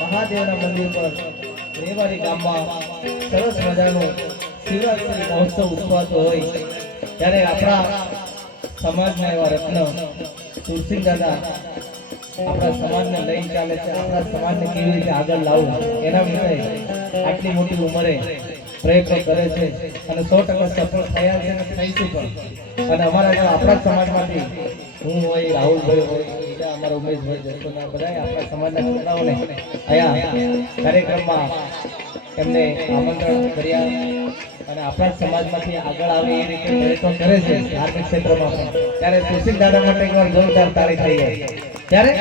મહાદેવના મંદિર પર રેવાડી ગામમાં સરસ મજાનો શિવરાત્રી મહોત્સવ ઉજવાતો હોય ત્યારે આપણા સમાજના એવા રત્ન સુરસિંહ દાદા આપણા સમાજને લઈ ચાલે છે. આપણા સમાજને કેવી રીતે આગળ લાવવું એના વિશે આટલી મોટી ઉંમરે પ્રયત્નો કરે છે અને 100% સફળ થયા છે અને થઈશું પણ. અને અમારા આપણા સમાજમાંથી હું હોય, રાહુલભાઈ હોય, અમારા ઉમેશભાઈ, જસોના બધા આપણા સમાજના છોકરાઓને અહીંયા કાર્યક્રમમાં એમને આમંત્રણ કર્યા અને આપણા સમાજમાંથી આગળ આવે એ રીતે પ્રયત્નો કરે છે આર્થિક ક્ષેત્રમાં પણ. ત્યારે સુશીલ દાદા માટે એકવાર જોરદાર તાળી થઈ જાય. ત્યારે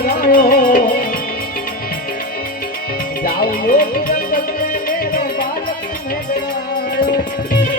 પધરાયો જાઉં યોગ જગત में मेरा बालक में गवायो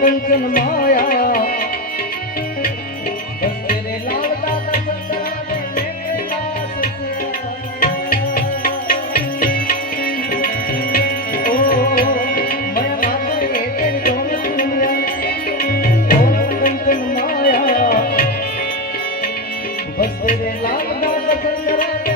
कंचन माया बस तेरे लाल दादा संतरा में मेरे लास से ओ मैं माता ये तेरी दौलत दुनिया और कंचन माया बस तेरे लाल दादा संतरा